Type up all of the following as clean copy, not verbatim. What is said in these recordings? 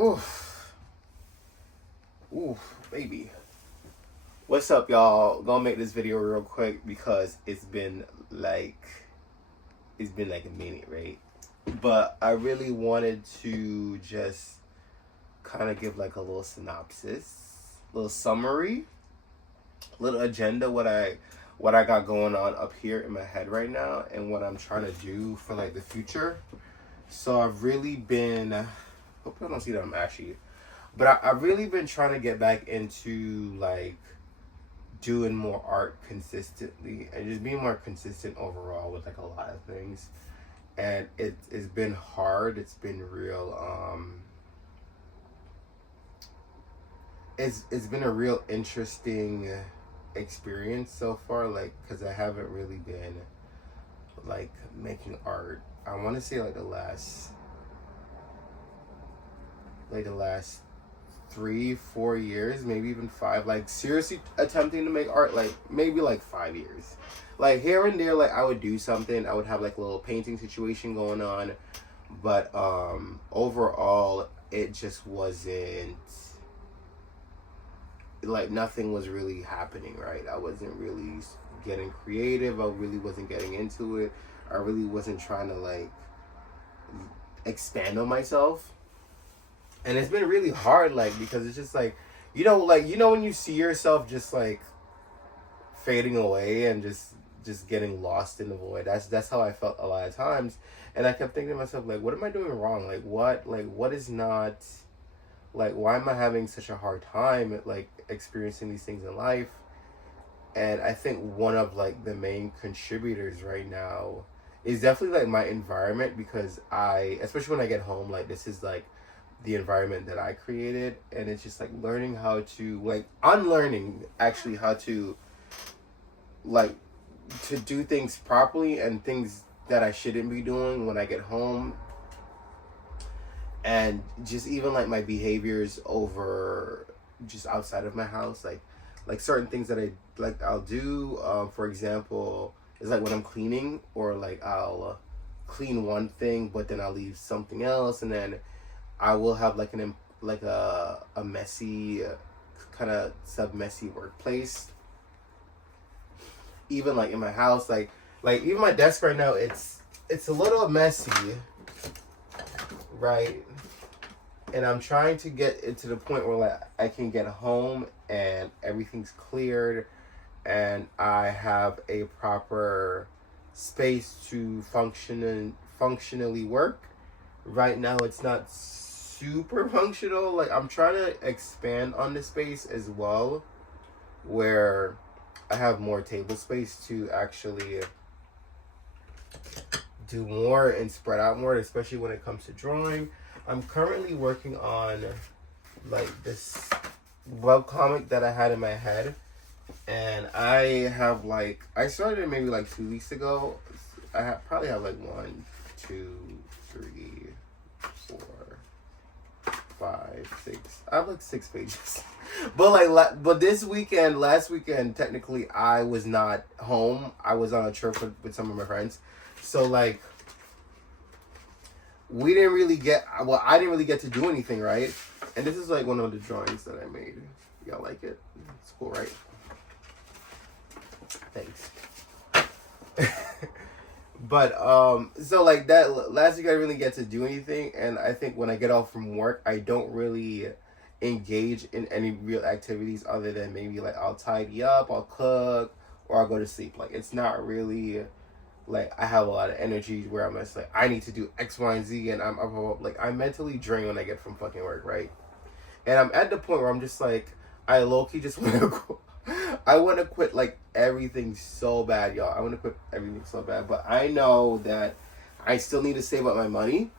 Oof. Oof, baby. What's up, y'all? Gonna make this video real quick because it's been like a minute, right? But I really wanted to just kind of give like a little synopsis, little summary, little agenda what I got going on up here in my head right now and what I'm trying to do for like the future. So I've really been hope you don't see that I'm actually, but I've really been trying to get back into like doing more art consistently and just being more consistent overall with like a lot of things. And it's been hard. It's been real it's been a real interesting experience so far, like because I haven't really been like making art. I want to say like the last 3-4 years, maybe even 5, like seriously attempting to make art, like maybe like 5 years. Like here and there, like I would do something, I would have like a little painting situation going on, but overall it just wasn't like nothing was really happening, right? I wasn't really getting creative, I really wasn't getting into it, I really wasn't trying to like expand on myself. And it's been really hard, like because it's just like when you see yourself just like fading away and just getting lost in the void. That's how I felt a lot of times. And I kept thinking to myself, like, what am I doing wrong? What is not, like, why am I having such a hard time at like experiencing these things in life? And I think one of like the main contributors right now is definitely like my environment, because especially when I get home, like this is like the environment that I created, and it's just like learning how to like unlearning actually how to like to do things properly and things that I shouldn't be doing when I get home, and just even like my behaviors over just outside of my house, like certain things that I'll do, for example, is like when I'm cleaning, or like I'll clean one thing but then I'll leave something else, and then I will have like a messy, kind of sub messy workplace. Even like in my house, like even my desk right now, it's a little messy, right? And I'm trying to get it to the point where like I can get home and everything's cleared, and I have a proper space to functionally work. Right now, it's not super functional. Like I'm trying to expand on the space as well, where I have more table space to actually do more and spread out more, especially when it comes to drawing. I'm currently working on like this webcomic that I had in my head, and I started it maybe like 2 weeks ago. Probably have like 1, 2, 3, 4, 5, 6. I have like 6 pages. But last weekend, technically, I was not home. I was on a trip with some of my friends. So like, I didn't really get to do anything, right? And this is like one of the drawings that I made. Y'all like it? It's cool, right? Thanks. But so like that last week I didn't really get to do anything, and I think when I get off from work I don't really engage in any real activities other than maybe like I'll tidy up, I'll cook, or I'll go to sleep. Like it's not really like I have a lot of energy where I'm just like I need to do X, Y, and Z, and I'm mentally drained when I get from fucking work, right? And I'm at the point where I'm just like I low-key just want to go. I want to quit like everything so bad, y'all. I want to quit everything so bad, but I know that I still need to save up my money,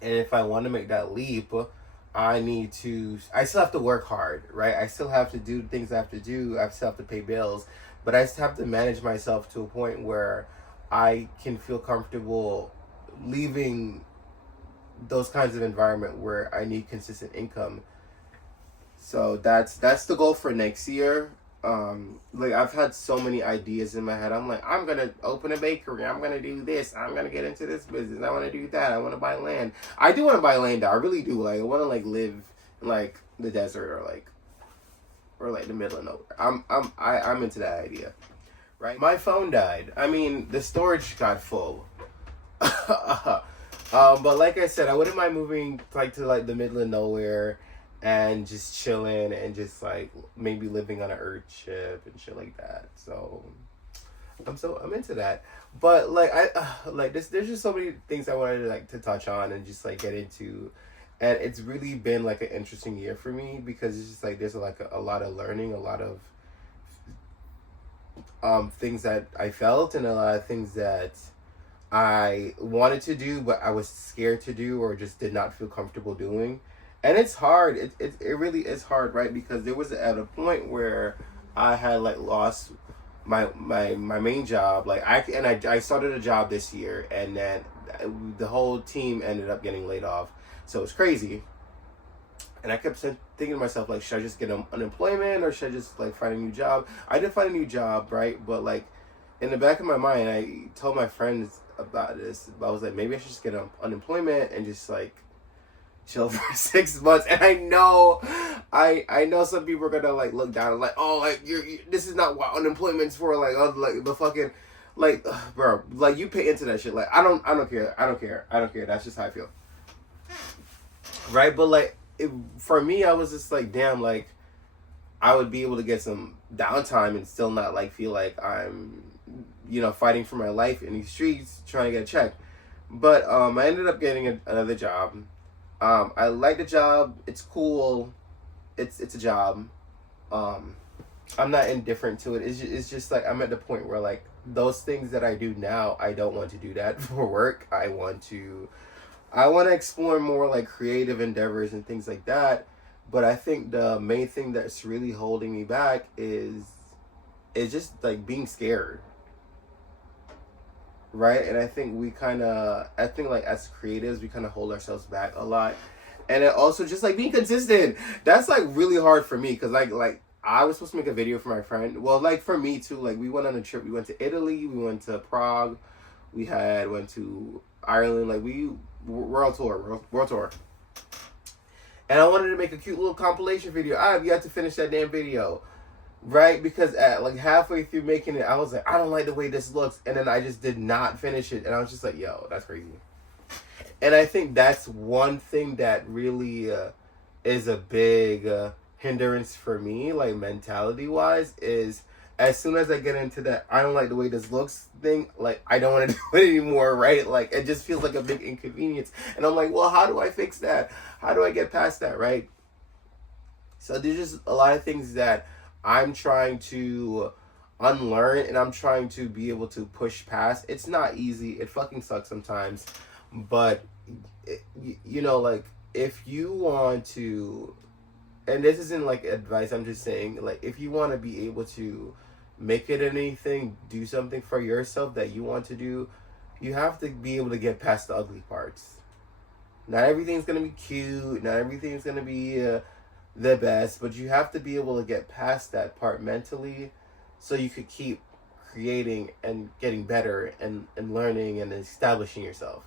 and if I want to make that leap, I still have to work hard, right? I still have to do things I have to do. I still have to pay bills, but I still have to manage myself to a point where I can feel comfortable leaving those kinds of environment where I need consistent income. So that's the goal for next year. like I've had so many ideas in my head. I'm like, I'm gonna open a bakery, I'm gonna do this, I'm gonna get into this business, I want to do that, I want to buy land. I do want to buy land though. I really do. Like I want to like live in like the desert or like the middle of nowhere. I'm into that idea. Right? My phone died. I mean, the storage got full. But like I said, I wouldn't mind moving like to like the middle of nowhere and just chilling and just like maybe living on an earth ship and shit like that. So I'm into that. But like I like this, there's just so many things I wanted to like to touch on and just like get into. And it's really been like an interesting year for me because it's just like there's like a lot of learning, a lot of things that I felt and a lot of things that I wanted to do but I was scared to do or just did not feel comfortable doing. And it's hard. It really is hard, right? Because there was at a point where I had like lost my main job. Like I started a job this year and then the whole team ended up getting laid off. So it's crazy. And I kept thinking to myself, like, should I just get unemployment or should I just like find a new job? I did find a new job, right? But like in the back of my mind, I told my friends about this. I was like, maybe I should just get unemployment and just like chill for 6 months. And I know some people are gonna like look down and like, oh, like this is not what unemployment's for. Like, oh, like the fucking like, bro, like you pay into that shit. Like I don't care. That's just how I feel. Right, but like for me, I was just like, damn, like I would be able to get some downtime and still not like feel like I'm, fighting for my life in these streets trying to get a check. But I ended up getting another job. I like the job. It's cool. It's a job. I'm not indifferent to it. It's just like I'm at the point where like those things that I do now, I don't want to do that for work. I want to explore more like creative endeavors and things like that. But I think the main thing that's really holding me back is just like being scared. Right? And I think like as creatives, we kind of hold ourselves back a lot. And it also just like being consistent. That's like really hard for me because like I was supposed to make a video for my friend. Well, like for me too, like we went on a trip. We went to Italy, we went to Prague, went to Ireland, like world tour. And I wanted to make a cute little compilation video. I have yet to finish that damn video. Right? Because at like halfway through making it, I was like, I don't like the way this looks. And then I just did not finish it. And I was just like, yo, that's crazy. And I think that's one thing that really is a big hindrance for me, like mentality wise, is as soon as I get into that I don't like the way this looks thing, like I don't want to do it anymore, right? Like it just feels like a big inconvenience. And I'm like, well, how do I fix that? How do I get past that, right? So there's just a lot of things that I'm trying to unlearn and I'm trying to be able to push past. It's not easy. It fucking sucks sometimes. But, like if you want to, and this isn't like advice, I'm just saying, like if you want to be able to make it anything, do something for yourself that you want to do, you have to be able to get past the ugly parts. Not everything's going to be cute. Not everything's going to be the best. But you have to be able to get past that part mentally so you could keep creating and getting better and learning and establishing yourself.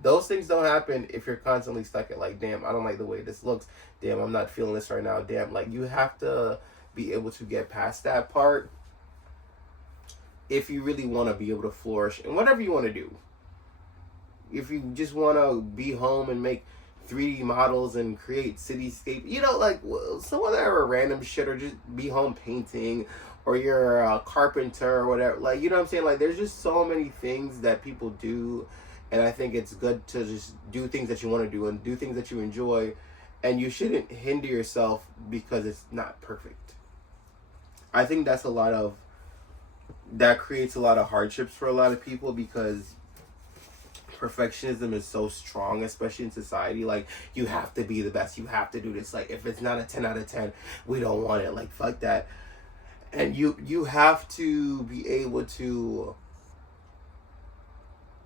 Those things don't happen if you're constantly stuck at like, damn, I don't like the way this looks. Damn, I'm not feeling this right now. Damn, like you have to be able to get past that part if you really want to be able to flourish in whatever you want to do. If you just want to be home and make 3D models and create cityscape, like some other random shit, or just be home painting, or you're a carpenter or whatever. Like, you know what I'm saying? Like, there's just so many things that people do, and I think it's good to just do things that you want to do and do things that you enjoy, and you shouldn't hinder yourself because it's not perfect. I think that creates a lot of hardships for a lot of people because perfectionism is so strong, especially in society. Like, you have to be the best, you have to do this. Like, if it's not a 10 out of 10, we don't want it. Like, fuck that. And you have to be able to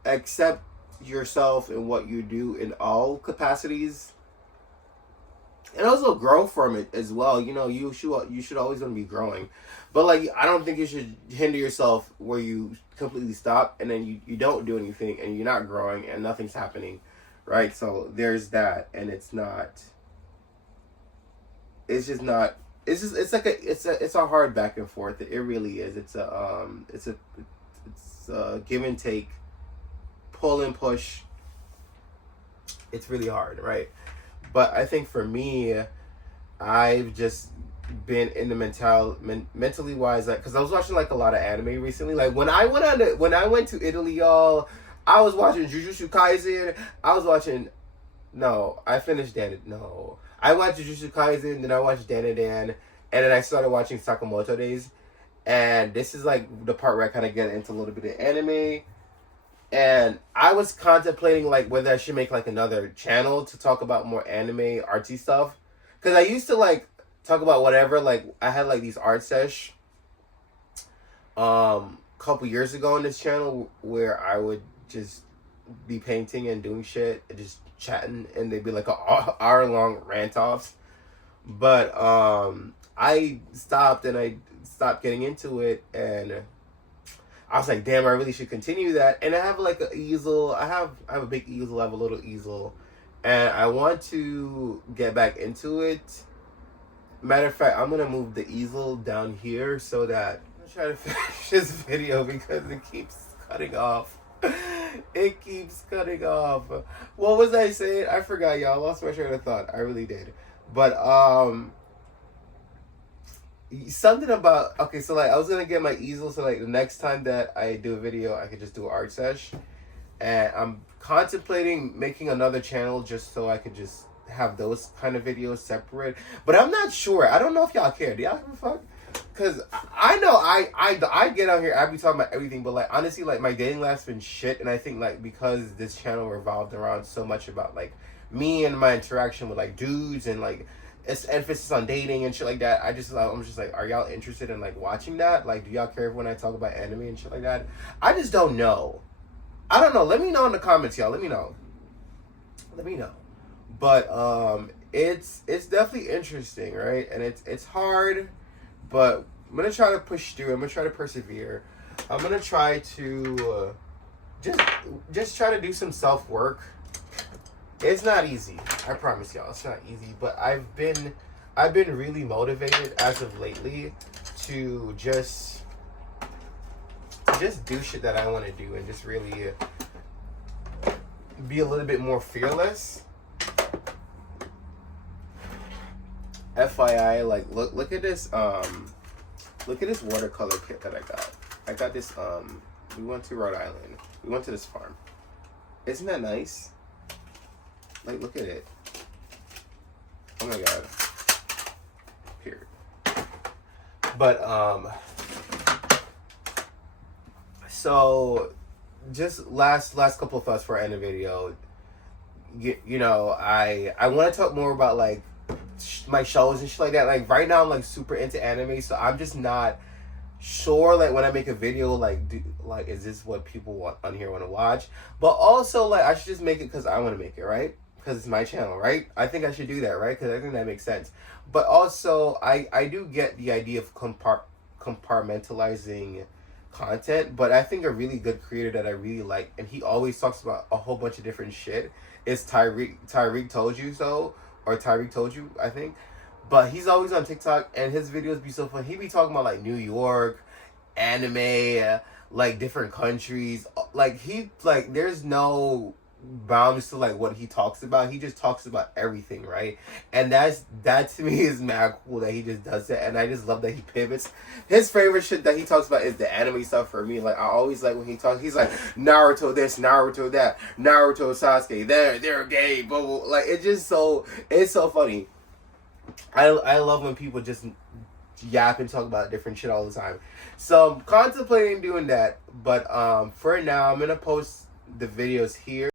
accept yourself and what you do in all capacities, and also grow from it as well. You know, you should always want to be growing, but like I don't think you should hinder yourself where you completely stop and then you don't do anything and you're not growing and nothing's happening, right? So there's that, and it's not. It's just not. It's like it's a hard back and forth. It really is. It's a give and take, pull and push. It's really hard, right? But I think for me, I've just been in the mentally wise, like, because I was watching like a lot of anime recently. Like when I went to Italy, y'all, I was watching Jujutsu Kaisen. I was watching. No, I finished Dan. No, I watched Jujutsu Kaisen, then I watched Dan, and then I started watching Sakamoto Days. And this is like the part where I kind of get into a little bit of anime. And I was contemplating like whether I should make like another channel to talk about more anime artsy stuff, because I used to like talk about whatever. Like I had like these art sesh couple years ago on this channel where I would just be painting and doing shit and just chatting, and they'd be like a hour long rant offs. But I stopped, and I stopped getting into it, and I was like, damn, I really should continue that. And I have like an easel. I have a big easel. I have a little easel, and I want to get back into it. Matter of fact, I'm gonna move the easel down here so that I'm trying to finish this video because it keeps cutting off. It keeps cutting off. What was I saying? I forgot, y'all. I lost my train of thought. I really did. But something about, okay, so like I was gonna get my easel so like the next time that I do a video I could just do an art sesh, and I'm contemplating making another channel just so I could just have those kind of videos separate, but I'm not sure. I don't know if y'all care. Do y'all give a fuck? Because I know I get out here, I be talking about everything, but like honestly, like my dating life's been shit, and I think like because this channel revolved around so much about like me and my interaction with like dudes and like it's emphasis on dating and shit like that. I'm just like, are y'all interested in like watching that? Like, do y'all care when I talk about anime and shit like that? I just don't know. I don't know. Let me know in the comments, y'all. Let me know. But it's definitely interesting, right? And it's hard, but I'm gonna try to push through. I'm gonna try to persevere. I'm gonna try to just try to do some self work. It's not easy. I promise y'all, it's not easy. But I've been really motivated as of lately to just do shit that I want to do and just really be a little bit more fearless. FYI, like look at this watercolor kit that I got. I got this we went to Rhode Island. We went to this farm. Isn't that nice? Like, look at it. Oh my god. Here. But so just last couple of thoughts for our end of video. You know, I want to talk more about like my shows and shit like that. Like right now I'm like super into anime, so I'm just not sure like when I make a video like is this what people on here want to watch? But also like I should just make it because I want to make it, right? Because it's my channel, right? I think I should do that, right? Because I think that makes sense. But also I do get the idea of compartmentalizing content, but I think a really good creator that I really like, and he always talks about a whole bunch of different shit, is Tyreek Told You So, or Tyreek Told You, I think. But he's always on TikTok, and his videos be so fun. He be talking about like New York, anime, like different countries. Like there's no bounds to like what he talks about. He just talks about everything, right? And that to me is mad cool that he just does that, and I just love that he pivots. His favorite shit that he talks about is the anime stuff for me. Like I always like when he talks, he's like Naruto this, Naruto that, Naruto Sasuke, they're gay, blah, blah. Like it's so funny. I love when people just yap and talk about different shit all the time. So I'm contemplating doing that, but for now I'm gonna post the videos here.